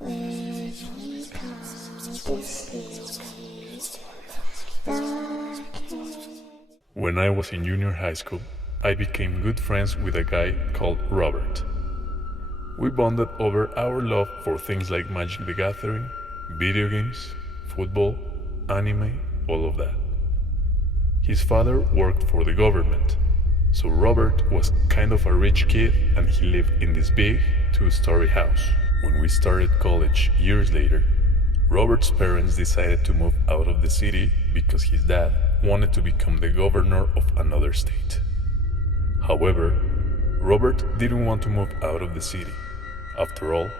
When he comes to sleep, When I was in junior high school, I became good friends with a guy called Robert. We bonded over our love for things like Magic the Gathering, video games, football, anime, all of that. His father worked for the government, so Robert was kind of a rich kid and he lived in this big two-story house. When we started college years later, Robert's parents decided to move out of the city because his dad wanted to become the governor of another state. However, Robert didn't want to move out of the city. After all,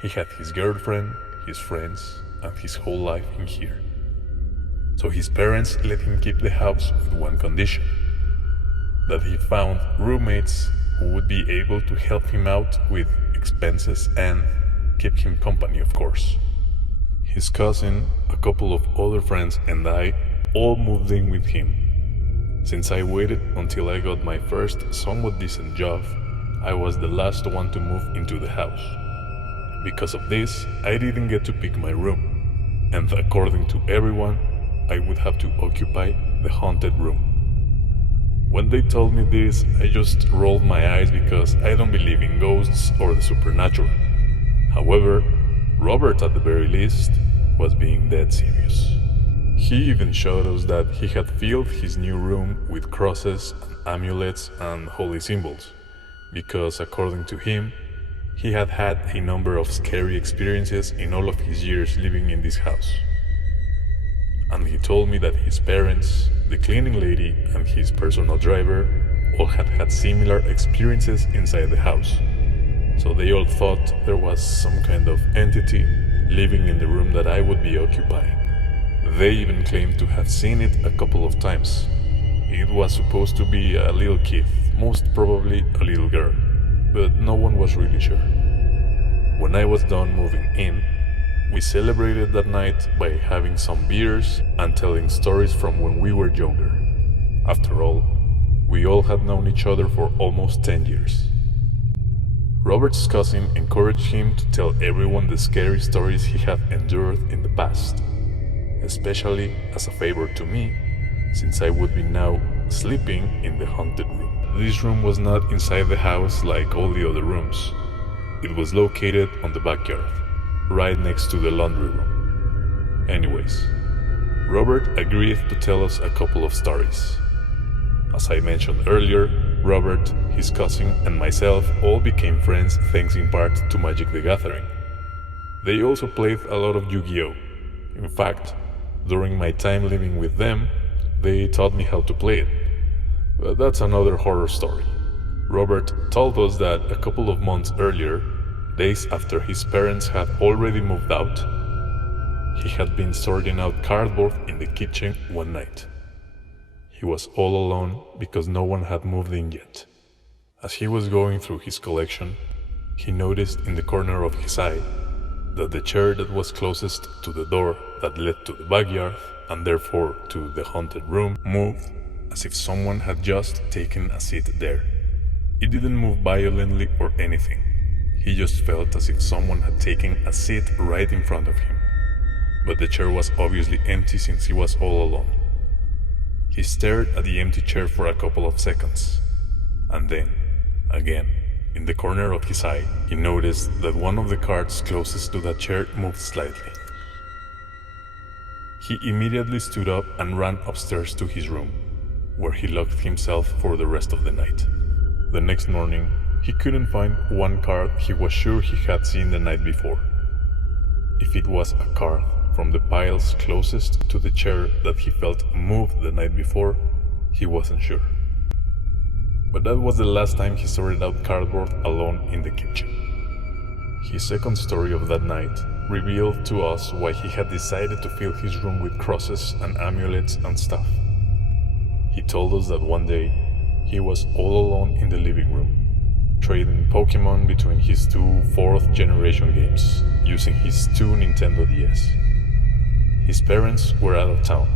he had his girlfriend, his friends, and his whole life in here. So his parents let him keep the house with one condition: that he found roommates who would be able to help him out with expenses and keep him company, of course. His cousin, a couple of other friends, and I all moved in with him. Since I waited until I got my first somewhat decent job, I was the last one to move into the house. Because of this, I didn't get to pick my room, and according to everyone, I would have to occupy the haunted room. When they told me this, I just rolled my eyes because I don't believe in ghosts or the supernatural. However, Robert, at the very least, was being dead serious. He even showed us that he had filled his new room with crosses, amulets, and holy symbols, because according to him, he had had a number of scary experiences in all of his years living in this house. And he told me that his parents, the cleaning lady, and his personal driver all had had similar experiences inside the house. So they all thought there was some kind of entity living in the room that I would be occupying. They even claimed to have seen it a couple of times. It was supposed to be a little kid, most probably a little girl, but no one was really sure. When I was done moving in, we celebrated that night by having some beers and telling stories from when we were younger. After all, we all had known each other for almost 10 years. Robert's cousin encouraged him to tell everyone the scary stories he had endured in the past, especially as a favor to me, since I would be now sleeping in the haunted room. This room was not inside the house like all the other rooms. It was located on the backyard, right next to the laundry room. Anyways, Robert agreed to tell us a couple of stories. As I mentioned earlier, Robert, his cousin, and myself all became friends thanks in part to Magic the Gathering. They also played a lot of Yu-Gi-Oh! In fact, during my time living with them, they taught me how to play it. But that's another horror story. Robert told us that a couple of months earlier, days after his parents had already moved out, he had been sorting out cardboard in the kitchen one night. He was all alone because no one had moved in yet. As he was going through his collection, he noticed in the corner of his eye that the chair that was closest to the door that led to the backyard, and therefore to the haunted room, moved as if someone had just taken a seat there. It didn't move violently or anything. He just felt as if someone had taken a seat right in front of him. But the chair was obviously empty since he was all alone. He stared at the empty chair for a couple of seconds, and then, again, in the corner of his eye, he noticed that one of the cards closest to that chair moved slightly. He immediately stood up and ran upstairs to his room, where he locked himself for the rest of the night. The next morning, he couldn't find one card he was sure he had seen the night before. If it was a card from the piles closest to the chair that he felt moved the night before, he wasn't sure. But that was the last time he sorted out cardboard alone in the kitchen. His second story of that night revealed to us why he had decided to fill his room with crosses and amulets and stuff. He told us that one day he was all alone in the living room, trading Pokemon between his two 4th generation games, using his 2 Nintendo DS. His parents were out of town.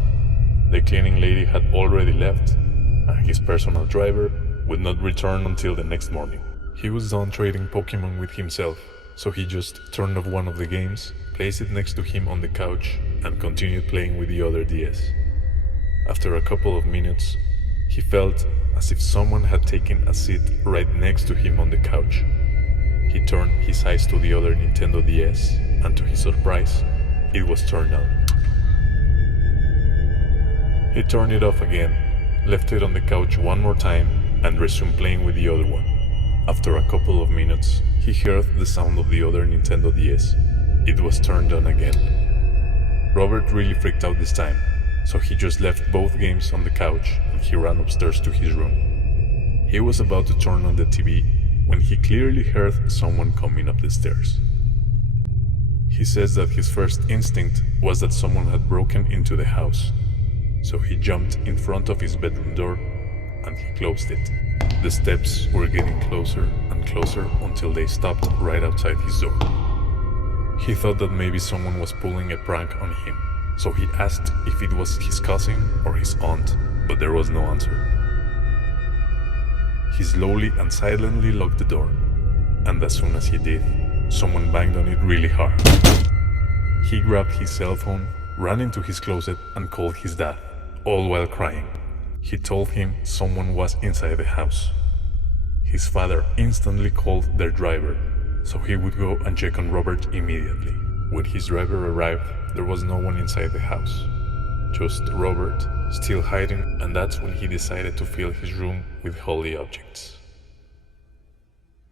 The cleaning lady had already left, and his personal driver would not return until the next morning. He was done trading Pokemon with himself, so he just turned off one of the games, placed it next to him on the couch, and continued playing with the other DS. After a couple of minutes, he felt as if someone had taken a seat right next to him on the couch. He turned his eyes to the other Nintendo DS, and to his surprise, it was turned on. He turned it off again, left it on the couch one more time, and resumed playing with the other one. After a couple of minutes, he heard the sound of the other Nintendo DS. It was turned on again. Robert really freaked out this time, so he just left both games on the couch and he ran upstairs to his room. He was about to turn on the TV when he clearly heard someone coming up the stairs. He says that his first instinct was that someone had broken into the house, so he jumped in front of his bedroom door and he closed it. The steps were getting closer and closer until they stopped right outside his door. He thought that maybe someone was pulling a prank on him, so he asked if it was his cousin or his aunt, but there was no answer. He slowly and silently locked the door, and as soon as he did, someone banged on it really hard. He grabbed his cell phone, ran into his closet, and called his dad, all while crying. He told him someone was inside the house. His father instantly called their driver, so he would go and check on Robert immediately. When his driver arrived, there was no one inside the house, just Robert, still hiding, and that's when he decided to fill his room with holy objects.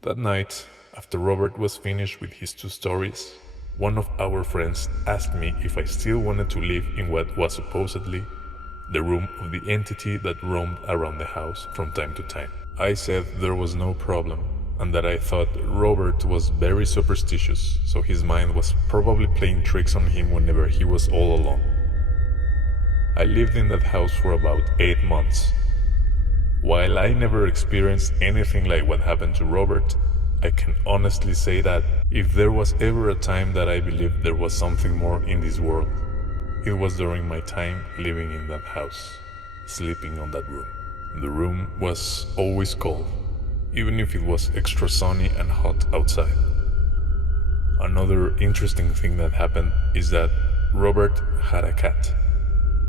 That night, after Robert was finished with his 2 stories, one of our friends asked me if I still wanted to live in what was supposedly the room of the entity that roamed around the house from time to time. I said there was no problem, and that I thought Robert was very superstitious, so his mind was probably playing tricks on him whenever he was all alone. I lived in that house for about 8 months. While I never experienced anything like what happened to Robert, I can honestly say that if there was ever a time that I believed there was something more in this world, it was during my time living in that house, sleeping on that room. The room was always cold, even if it was extra sunny and hot outside. Another interesting thing that happened is that Robert had a cat,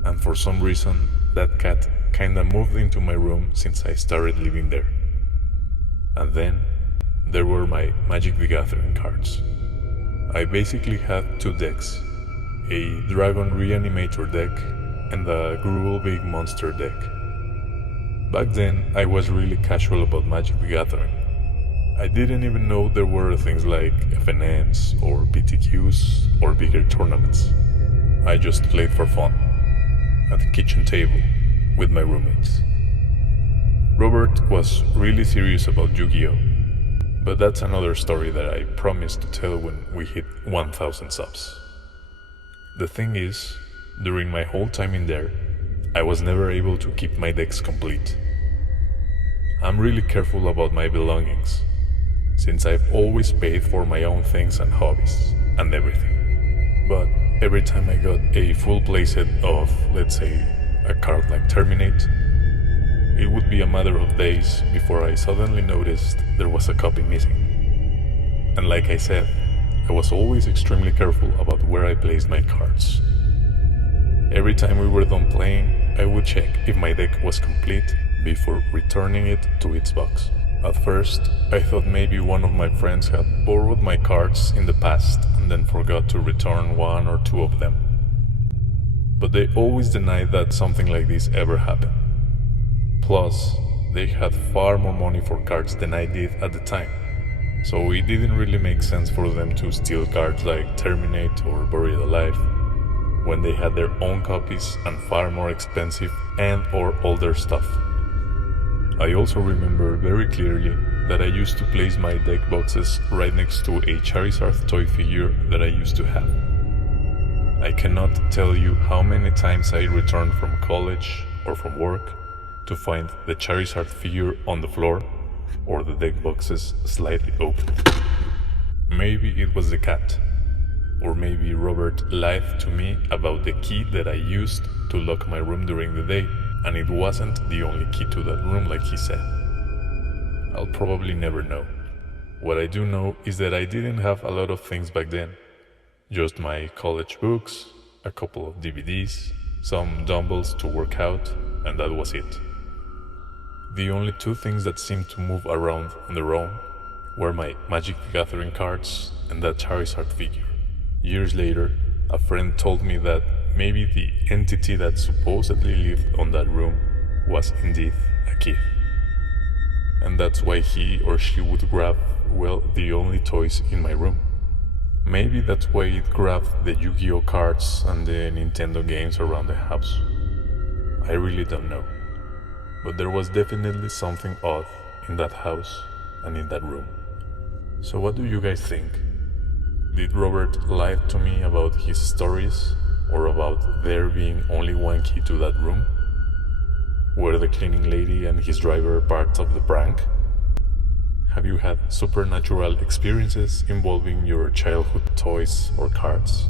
and for some reason that cat kinda moved into my room since I started living there. And then there were my Magic the Gathering cards. I basically had 2 decks, a Dragon Reanimator deck and a Gruul Big Monster deck. Back then, I was really casual about Magic the Gathering. I didn't even know there were things like FNMs or PTQs or bigger tournaments. I just played for fun, at the kitchen table, with my roommates. Robert was really serious about Yugioh, but that's another story that I promised to tell when we hit 1000 subs. The thing is, during my whole time in there, I was never able to keep my decks complete. I'm really careful about my belongings, since I've always paid for my own things and hobbies, and everything. But every time I got a full playset of, let's say, a card like Terminate, it would be a matter of days before I suddenly noticed there was a copy missing. And like I said, I was always extremely careful about where I placed my cards. Every time we were done playing, I would check if my deck was complete before returning it to its box. At first, I thought maybe one of my friends had borrowed my cards in the past and then forgot to return 1 or 2 of them. But they always denied that something like this ever happened. Plus, they had far more money for cards than I did at the time, so it didn't really make sense for them to steal cards like Terminate or Buried Alive when they had their own copies and far more expensive and or older stuff. I also remember very clearly that I used to place my deck boxes right next to a Charizard toy figure that I used to have. I cannot tell you how many times I returned from college or from work to find the Charizard figure on the floor or the deck boxes slightly open. Maybe it was the cat, or maybe Robert lied to me about the key that I used to lock my room during the day, and it wasn't the only key to that room like he said. I'll probably never know. What I do know is that I didn't have a lot of things back then. Just my college books, a couple of DVDs, some dumbbells to work out, and that was it. The only two things that seemed to move around on their own were my Magic the Gathering cards and that Charizard figure. Years later, a friend told me that maybe the entity that supposedly lived on that room was indeed a kid. And that's why he or she would grab, well, the only toys in my room. Maybe that's why it grabbed the Yu-Gi-Oh cards and the Nintendo games around the house. I really don't know. But there was definitely something odd in that house and in that room. So what do you guys think? Did Robert lie to me about his stories, or about there being only one key to that room? Were the cleaning lady and his driver part of the prank? Have you had supernatural experiences involving your childhood toys or cards?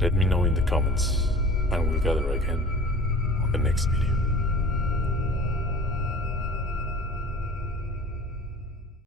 Let me know in the comments, and we'll gather again on the next video.